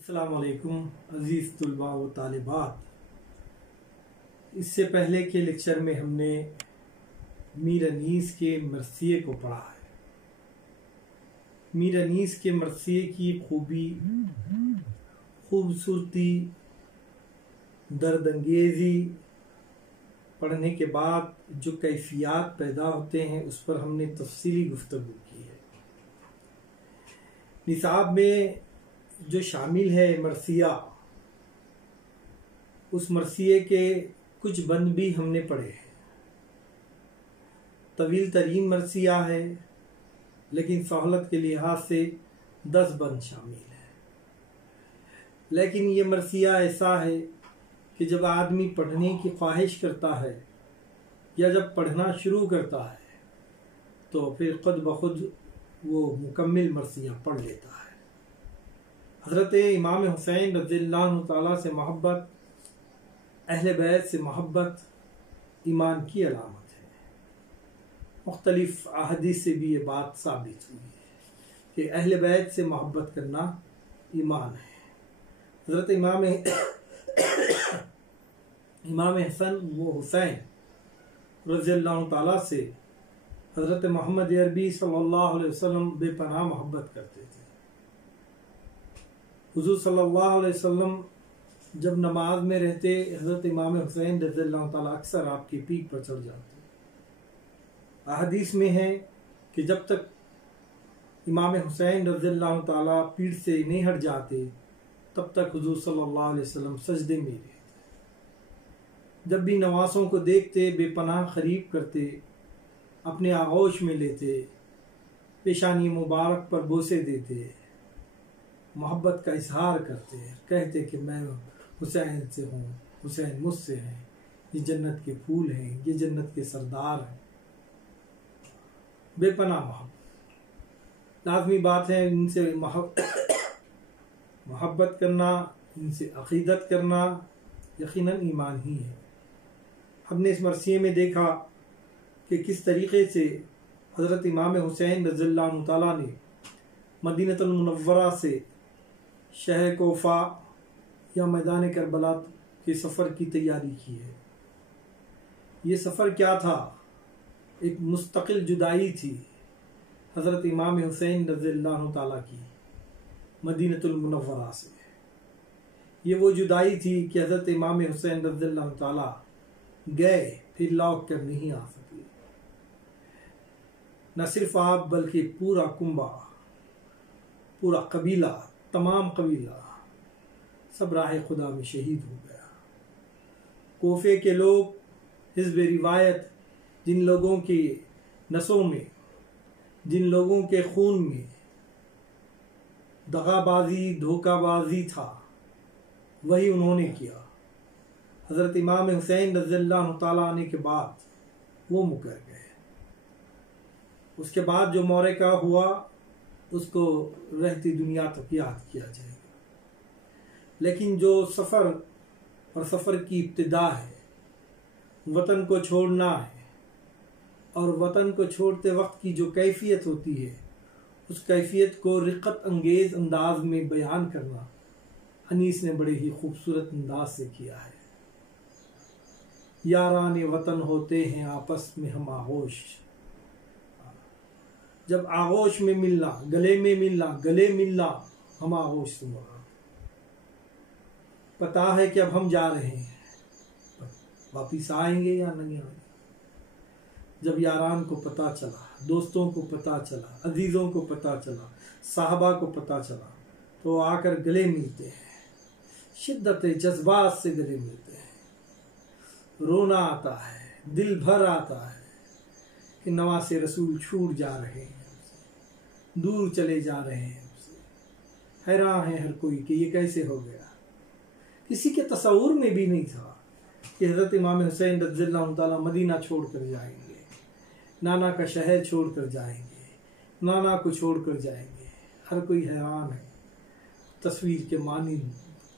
अस्सलाम वालेकुम अज़ीज़ तुलबा व तालिबात। इससे पहले के लेक्चर में हमने मीर अनीस के मरसिए को पढ़ा है। मीर अनीस के मरसिए की खूबी, खूबसूरती, दर्दंगेज़ी पढ़ने के बाद जो कैफियत पैदा होते हैं उस पर हमने तफसीली गुफ्तगू की है। निसाब में जो शामिल है मरसिया, उस मरसिए के कुछ बंद भी हमने पढ़े हैं। तवील तरीन मरसिया है, लेकिन सहूलत के लिहाज से 10 बंद शामिल है। लेकिन ये मरसिया ऐसा है कि जब आदमी पढ़ने की ख्वाहिश करता है या जब पढ़ना शुरू करता है तो फिर खुद ब खुद वो मुकम्मिल मरसिया पढ़ लेता है। हज़रत इमाम हुसैन रज़ियल्लाहु ताला से मोहब्बत, अहले बैत से मोहब्बत ईमान की अलामत है। मुख्तलिफ अहादीस से भी ये बात साबित हुई है कि अहले बैत से मोहब्बत करना ईमान है। हज़रत इमाम हसन व हुसैन रज़ियल्लाहु ताला से हज़रत मोहम्मद अरबी सल्लल्लाहु अलैहि वसल्लम बेपनाह मोहब्बत करते थे। हुज़ूर सल्लल्लाहु अलैहि वसल्लम जब नमाज में रहते, हज़रत इमाम हुसैन रज़ियल्लाहु ताला अक्सर आपकी पीठ पर चढ़ जाते। अहदीस में है कि जब तक इमाम हुसैन रज़ियल्लाहु ताला पीठ से नहीं हट जाते तब तक हुज़ूर सल्लल्लाहु अलैहि वसल्लम सजदे में रहते। जब भी नवासों को देखते बेपनाह ख़रीब करते, अपने आगोश में लेते, पेशानी मुबारक पर बोसे देते, मोहब्बत का इजहार करते, कहते कि मैं हुसैन से हूँ, हुसैन मुझसे हैं, ये जन्नत के फूल हैं, ये जन्नत के सरदार हैं। बेपनाह मोहब्बत लाजमी बात है। इनसे मोहब्बत करना, इनसे अक़ीदत करना यकीनन ईमान ही है। हमने इस मरसिए में देखा कि किस तरीक़े से हज़रत इमाम हुसैन रज़ियल्लाहु ताला ने मदीनतुल मुनव्वरा से शहर कोफा या मैदान करबला के सफ़र की तैयारी की है। ये सफ़र क्या था? एक मुस्तकिल जुदाई थी हज़रत इमाम हुसैन रज़ियल्लाहु ताला की मदीनतुल मुनव्वरा से। ये वो जुदाई थी कि हज़रत इमाम हुसैन रज़ियल्लाहु ताला गए, फिर लौट कर नहीं आ सके। न सिर्फ आप बल्कि पूरा कुंबा, पूरा कबीला, तमाम कबीला सब राह खुदा में शहीद हो गया। कोफे के लोग, हिज़्ब रिवायत, जिन लोगों के नसों में, जिन लोगों के खून में दगाबाजी, धोखाबाजी था, वही उन्होंने किया। हज़रत इमाम हुसैन रज़ियल्लाहु ताला आने के बाद वो मुकर गए। उसके बाद जो मौरका हुआ उसको रहती दुनिया तक याद किया जाएगा। लेकिन जो सफ़र और सफ़र की इब्तिदा है, वतन को छोड़ना है, और वतन को छोड़ते वक्त की जो कैफियत होती है, उस कैफियत को रिक़्क़त अंगेज़ अंदाज में बयान करना अनीस ने बड़े ही खूबसूरत अंदाज से किया है। याराने वतन होते हैं आपस में हम आगोश। जब आगोश में मिलना, गले में मिलना, गले मिलना, हम आगोश से मुराद। पता है कि अब हम जा रहे हैं, वापिस आएंगे या नहीं आएंगे। जब यारान को पता चला, दोस्तों को पता चला, अजीज़ों को पता चला, साहबा को पता चला, तो आकर गले मिलते हैं, शिद्दत जज्बात से गले मिलते हैं। रोना आता है, दिल भर आता है कि नवासे रसूल छूट जा रहे हैं, दूर चले जा रहे हैं। हैरान है हर कोई कि ये कैसे हो गया। किसी के तसव्वुर में भी नहीं था कि हज़रत इमाम हुसैन रज़ियल्लाहु ताला मदीना छोड़ कर जाएंगे, नाना का शहर छोड़ कर जाएंगे, नाना को छोड़ कर जाएंगे। हर कोई हैरान है। तस्वीर के मानी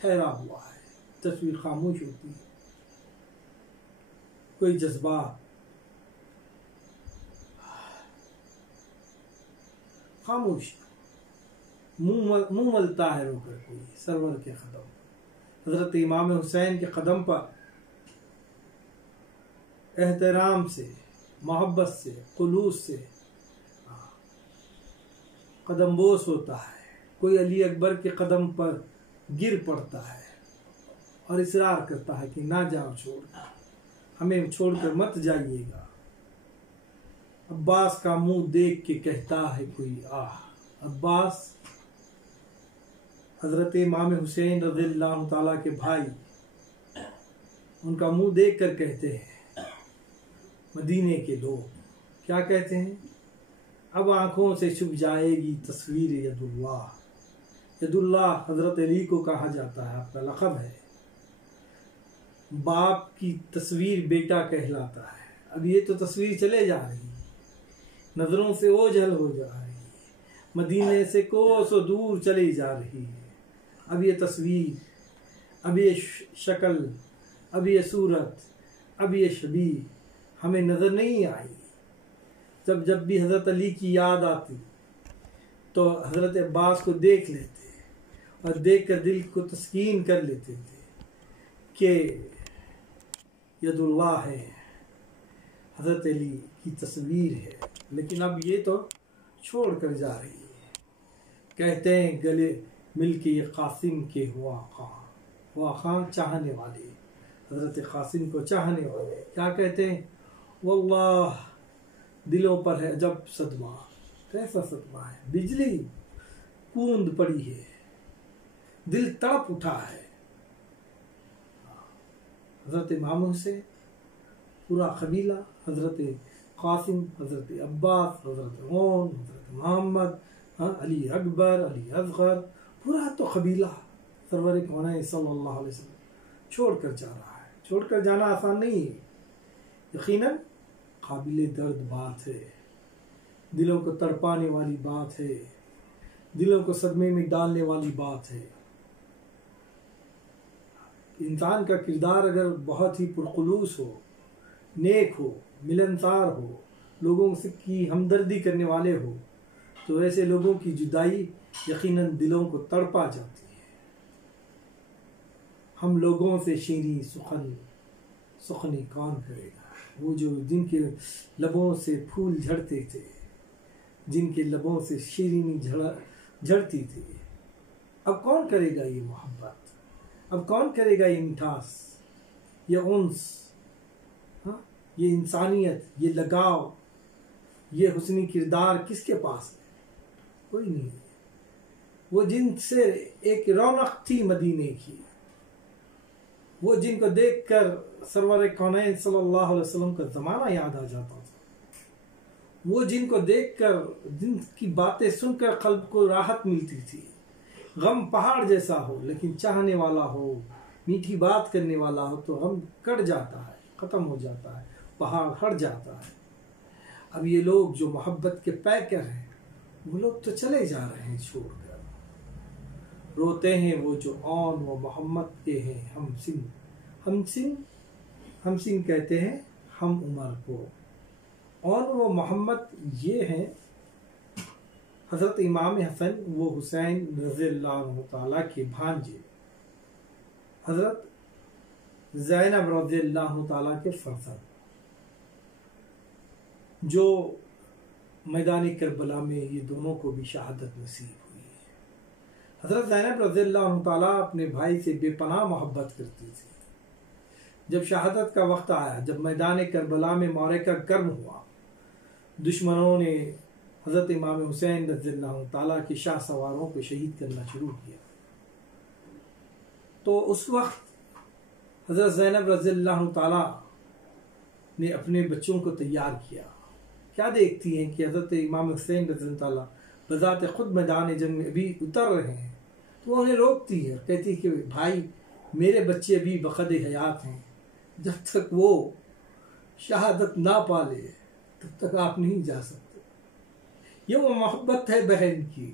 ठहरा हुआ है, तस्वीर खामोश होती है, कोई जज्बात खामोश। मुंह मलता है रोकर कोई सरवर के कदम। हजरत इमाम हुसैन के कदम पर एहतराम से, मोहब्बत से, खुलूस से कदम बोस होता है। कोई अली अकबर के कदम पर गिर पड़ता है और इसरार करता है कि ना जाओ, छोड़, हमें छोड़कर मत जाइएगा। अब्बास का मुंह देख के कहता है कोई आह। अब्बास हजरत इमाम हुसैन रज़ियल्लाहु ताला के भाई, उनका मुंह देख कर कहते हैं मदीने के लोग, क्या कहते हैं? अब आंखों से छुप जाएगी तस्वीर यदुल्लाह। यदुल्लाह हजरत अली को कहा जाता है, आपका लक़ब है। बाप की तस्वीर बेटा कहलाता है। अब ये तो तस्वीर चले जा रही, नजरों से ओझल हो जा रही, मदीने से कोसों दूर चली जा रही है। अब ये तस्वीर, अब ये शक्ल, अब ये सूरत, अब ये शबी हमें नजर नहीं आई। जब जब भी हजरत अली की याद आती तो हजरत अब्बास को देख लेते और देख कर दिल को तस्कीन कर लेते थे कि यदुल्लाह है, हजरत अली की तस्वीर है। लेकिन अब ये तो छोड़ कर जा रही है। कहते हैं गले मिल के ये कासिम के हुआ खां चाहने वाले, हजरत कासिम को चाहने वाले क्या कहते हैं? वल्लाह दिलों पर है अजब सदमा। कैसा सदमा है? बिजली कूंद पड़ी है, दिल तड़प उठा है। हजरत इमाम हुसैन, पूरा कबीला, हजरत कासिम, हजरत अब्बास, हजरत ओन, हजरत मोहम्मद, अली अकबर, अली असगर, पूरा तो कबीला सरवर कौनैन सल्लल्लाहु अलैहि वसल्लम छोड़ कर जा रहा है। छोड़ कर जाना आसान नहीं है, यकीनन काबिले दर्द बात है, दिलों को तड़पाने वाली बात है, दिलों को सदमे में डालने वाली बात है। इंसान का किरदार अगर बहुत ही पुरखुलूस हो, नेक हो, मिलनसार हो, लोगों से की हमदर्दी करने वाले हो, तो ऐसे लोगों की जुदाई यकीनन दिलों को तड़पा जाती है। हम लोगों से शीरी सुखनी कौन करेगा? वो जो जिनके लबों से फूल झड़ते थे, जिनके लबों से शीरीनी झड़ती थी, अब कौन करेगा ये मोहब्बत? अब कौन करेगा ये मिठास, ये उन्स, ये इंसानियत, ये लगाव, ये हुस्नी किरदार किसके पास है? कोई नहीं। वो जिनसे एक रौनक थी मदीने की, वो जिनको देखकर सरवर कौनैन सल्लल्लाहु अलैहि वसल्लम का ज़माना याद आ जाता था, वो जिनको देखकर, जिनकी बातें सुनकर क़ल्ब को राहत मिलती थी। गम पहाड़ जैसा हो लेकिन चाहने वाला हो, मीठी बात करने वाला हो तो गम कट जाता है, ख़त्म हो जाता है, पहाड़ हट जाता है। अब ये लोग जो मोहब्बत के पैकर हैं, वो लोग तो चले जा रहे हैं छोड़कर। रोते हैं वो जो औन व मोहम्मद के हैं हमसिन कहते हैं हम उमर को। औन व मोहम्मद ये हैं हज़रत इमाम हसन व हुसैन रज़ियल्लाहु ताला के भांजे, हज़रत ज़ैनब रज़ियल्लाहु ताला के फर्जंद, जो मैदानी करबला में ये दोनों को भी शहादत नसीब हुई है। हज़रत ज़ैनब रज़ियल्लाहु ताला अपने भाई से बेपनाह मोहब्बत करती थी। जब शहादत का वक्त आया, जब मैदान करबला में मौरका गर्म हुआ, दुश्मनों ने हज़रत इमाम हुसैन रज़ियल्लाहु ताला के शाह सवारों को शहीद करना शुरू किया, तो उस वक्त हज़रत ज़ैनब रज़ियल्लाहु ताला ने अपने बच्चों को तैयार किया। क्या देखती हैं कि हज़रत इमाम हुसैन रज़ियल्लाहु ताला बज़ात खुद मैदान जंग में अभी उतर रहे हैं, तो उन्हें रोकती है, कहती कि भाई मेरे बच्चे अभी बक़द हयात हैं, जब तक वो शहादत ना पाले तब तक आप नहीं जा सकते। ये वो मोहब्बत है बहन की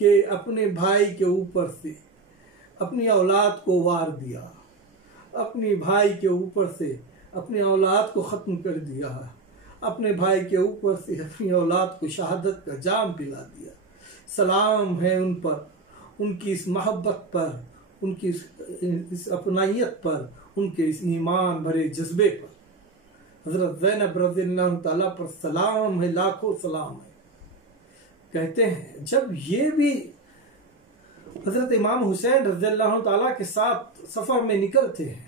कि अपने भाई के ऊपर से अपनी औलाद को वार दिया, अपने भाई के ऊपर से अपनी औलाद को ख़त्म कर दिया, अपने भाई के ऊपर से अपनी औलाद को शहादत का जाम पिला दिया। सलाम है उन पर, उनकी इस मोहब्बत पर, उनकी इस अपनाइयत पर, उनके इस ईमान भरे जज्बे पर। हजरत ज़ैनब रज़ियल्लाहु ताला पर सलाम है, लाखों सलाम है। कहते हैं जब ये भी हजरत इमाम हुसैन रज़ियल्लाहु ताला के साथ सफ़र में निकलते हैं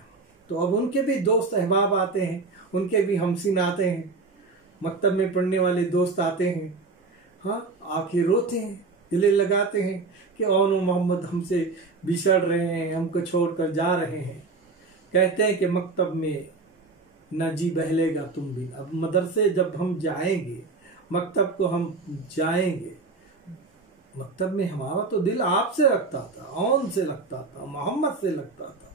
तो अब उनके भी दोस्त अहबाब आते हैं, उनके भी हमसीन आते हैं, मकतब में पढ़ने वाले दोस्त आते हैं। हाँ, आके रोते हैं, गले लगाते हैं कि ओनो मोहम्मद हमसे बिछड़ रहे हैं, हमको छोड़कर जा रहे हैं। कहते हैं कि मकतब में न जी बहलेगा तुम भी। अब मदरसे जब हम जाएंगे, मकतब को हम जाएंगे, मकतब में हमारा तो दिल आपसे लगता था, औन से लगता था, मोहम्मद से लगता था।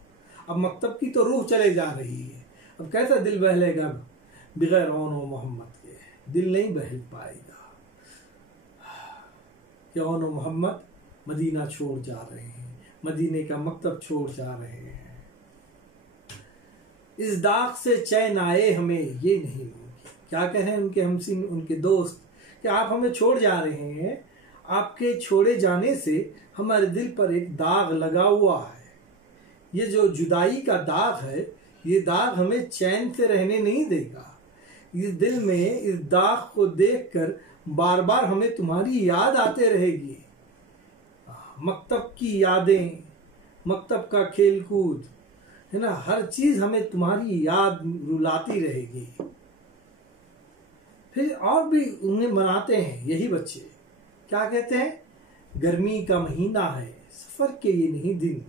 अब मकतब की तो रूह चले जा रही है, अब कैसा दिल बहलेगा बगैर औन व मोहम्मद के? दिल नहीं बहल पाएगा। कि औन व मोहम्मद मदीना छोड़ जा रहे हैं, मदीने का मकतब छोड़ जा रहे हैं। इस दाग से चैन आए हमें ये नहीं मुमकिन। क्या कहें उनके हमसीन, उनके दोस्त कि आप हमें छोड़ जा रहे हैं, आपके छोड़े जाने से हमारे दिल पर एक दाग लगा हुआ है। ये जो जुदाई का दाग है, ये दाग हमें चैन से रहने नहीं देगा। इस दिल में इस दाग को देखकर बार बार हमें तुम्हारी याद आते रहेगी। मकतब की यादें, मकतब का खेल कूद है ना, हर चीज हमें तुम्हारी याद रुलाती रहेगी। फिर और भी उन्हें मनाते हैं यही बच्चे। क्या कहते हैं? गर्मी का महीना है, सफर के ये नहीं दिन,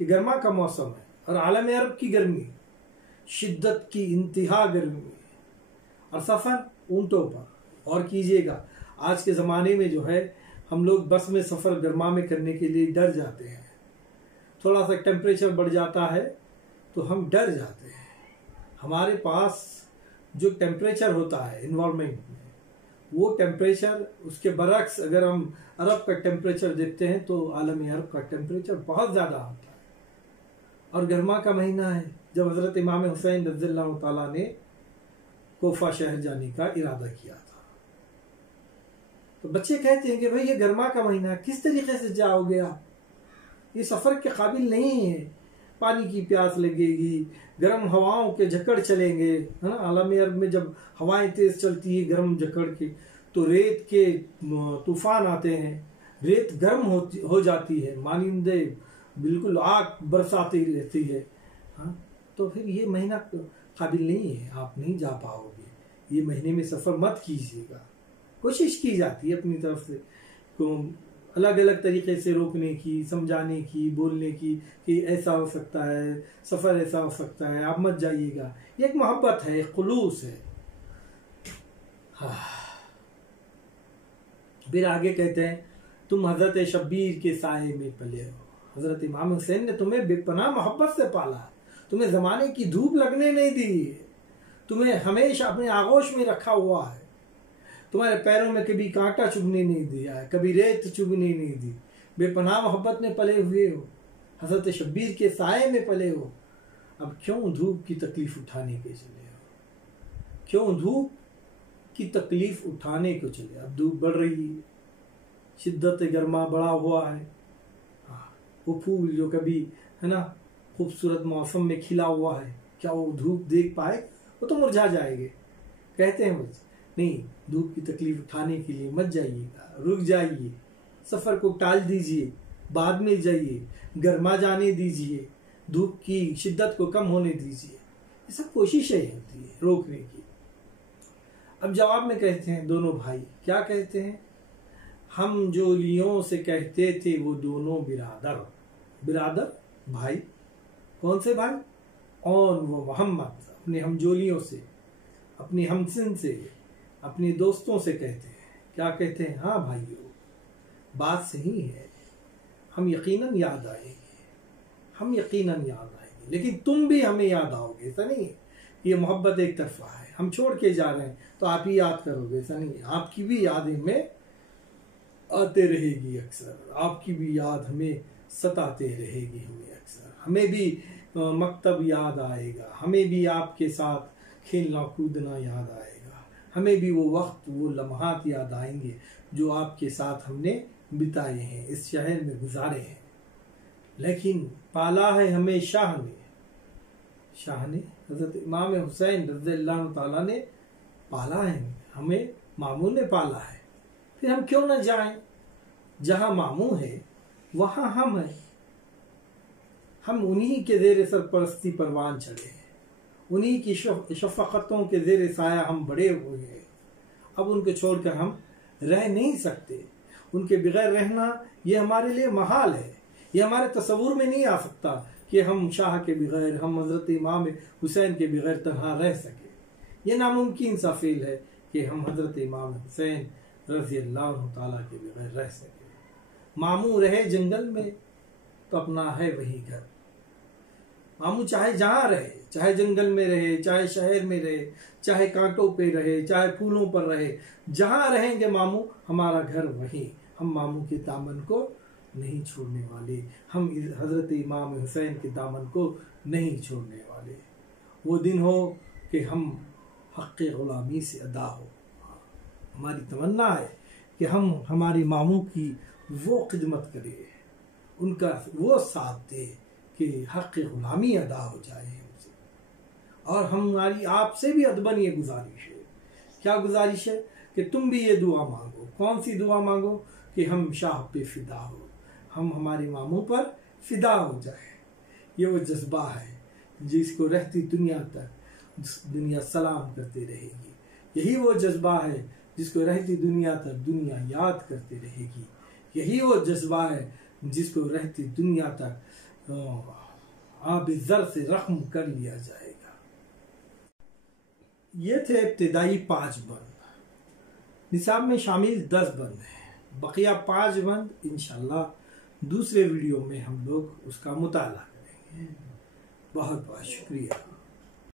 कि गर्मा का मौसम है और आलम अरब की गर्मी, शिद्दत की इंतहा गर्मी, और सफर ऊंटों पर। और कीजिएगा, आज के ज़माने में जो है हम लोग बस में सफ़र गर्मा में करने के लिए डर जाते हैं। थोड़ा सा टेम्परेचर बढ़ जाता है तो हम डर जाते हैं। हमारे पास जो टेम्परेचर होता है इन्वायरमेंट में, वो टेम्परेचर उसके बरक्स अगर हम अरब का टेम्परेचर देखते हैं तो आलम अरब का टेम्परेचर बहुत ज़्यादा होता है। और गर्मा का महीना है जब हज़रत इमाम हुसैन रज़ियल्लाहु ताला ने कोफा शहर जाने का इरादा किया था। तो बच्चे कहते हैं कि भाई ये गर्मा का महीना, किस तरीके से जाओगे आप? ये सफ़र के काबिल नहीं है, पानी की प्यास लगेगी, गर्म हवाओं के झकड़ चलेंगे, है ना। आलम अरब में जब हवाएं तेज चलती है गर्म झकड़ के, तो रेत के तूफान आते हैं, रेत गर्म हो जाती है, मानिंदे बिल्कुल आग बरसाती रहती है। हाँ, तो फिर ये महीना काबिल नहीं है, आप नहीं जा पाओगे। ये महीने में सफ़र मत कीजिएगा। कोशिश की जाती है अपनी तरफ से तो अलग अलग तरीके से रोकने की, समझाने की, बोलने की कि ऐसा हो सकता है, सफ़र ऐसा हो सकता है, आप मत जाइएगा। ये एक मोहब्बत है, एक खुलूस है। हाँ। फिर आगे कहते हैं, तुम हज़रत शब्बीर के साए में पले हो। हज़रत इमाम हुसैन ने तुम्हें बेपनाह मोहब्बत से पाला, तुम्हें ज़माने की धूप लगने नहीं दी, तुम्हें हमेशा अपने आगोश में रखा हुआ है, तुम्हारे पैरों में कभी कांटा चुभने नहीं दिया है, कभी रेत चुभने नहीं दी। बेपनाह मोहब्बत में पले हुए हो, हज़रत शब्बीर के साए में पले हो। अब क्यों धूप की तकलीफ उठाने के चले हो? क्यों धूप की तकलीफ उठाने को चले? अब धूप बढ़ रही है, शिद्दत गर्मा बढ़ा हुआ है। वो फूल जो कभी है ना खूबसूरत मौसम में खिला हुआ है, क्या वो धूप देख पाए? वो तो मुरझा जाएंगे। कहते हैं बस नहीं, धूप की तकलीफ उठाने के लिए मत जाइएगा, रुक जाइए, सफ़र को टाल दीजिए, बाद में जाइए, गर्मा जाने दीजिए, धूप की शिद्दत को कम होने दीजिए। ये सब कोशिशें होती है रोकने की। अब जवाब में कहते हैं दोनों भाई, क्या कहते हैं? हम जो लियों से कहते थे वो दोनों बिरादर। बिरादर भाई, कौन से भाई? और वो मोहम्मद, अपने हमजोलियों से, अपने हमसिन से, अपने दोस्तों से कहते हैं। क्या कहते हैं? हाँ भाइयों, बात सही है, हम यकीनन याद आएंगे, हम यकीनन याद आएंगे, लेकिन तुम भी हमें याद आओगे। ऐसा नहीं है ये मोहब्बत एक तरफा है, हम छोड़ के जा रहे हैं तो आप ही याद करोगे, ऐसा नहीं है। आपकी भी याद हमें आते रहेगी अक्सर, आपकी भी याद हमें सताते रहेगी, हमें अक्सर, हमें भी मकतब याद आएगा, हमें भी आपके साथ खेलना कूदना याद आएगा, हमें भी वो वक्त, वो लम्हात याद आएंगे जो आपके साथ हमने बिताए हैं, इस शहर में गुजारे हैं, लेकिन पाला है हमें शाह ने हजरत इमाम हुसैन रज़ियल्लाहु ताला ने पाला है, हमें मामू ने पाला है। फिर हम क्यों न जाएं? जहां मामू है वहां हम हैं। हम उन्हीं के ज़ेर सरपरस्ती परवान चढ़े हैं, उन्हीं की शफ़क़तों के ज़ेर साया हम बड़े हुए हैं। अब उनको छोड़कर हम रह नहीं सकते। उनके बगैर रहना ये हमारे लिए महाल है। ये हमारे तसव्वुर में नहीं आ सकता कि हम शाह के बगैर, हम हज़रत इमाम हुसैन के बगैर तन्हा रह सके। ये नामुमकिन सा फ़ील है कि हम हज़रत इमाम हुसैन रज़ियल्लाहु ताला के बगैर रह सके। मामू रहे जंगल में तो अपना है वही घर। मामू चाहे जहाँ रहे, चाहे जंगल में रहे, चाहे शहर में रहे, चाहे कांटों पे रहे, चाहे फूलों पर रहे, जहाँ रहेंगे मामू हमारा घर वही। हम मामू के दामन को नहीं छोड़ने वाले, हम हज़रत इमाम हुसैन के दामन को नहीं छोड़ने वाले। वो दिन हो कि हम हक़ ग़ुलामी से अदा हो। हमारी तमन्ना है कि हम हमारे मामू की वो खिदमत करें, उनका वो साथ दे कि हक़ ग़ुलामी अदा हो जाए हमसे। और हमारी आपसे भी अदबन ये गुजारिश है। क्या गुजारिश है? कि तुम भी ये दुआ मांगो। कौन सी दुआ मांगो? कि हम शाह पे फिदा हो, हम हमारे मामू पर फिदा हो जाए। ये वो जज्बा है जिसको रहती दुनिया तक दुनिया सलाम करती रहेगी। यही वो जज्बा है जिसको रहती दुनिया तक दुनिया याद करती रहेगी। यही वो जज्बा है जिसको रहती दुनिया तक आब-ए-ज़र से रख्म कर लिया जाएगा। ये थे इब्तिदाई 5 बंद। निसाब में शामिल 10 बंद हैं, बकिया 5 बंद इंशाअल्लाह दूसरे वीडियो में हम लोग उसका मुताला करेंगे। बहुत बहुत शुक्रिया।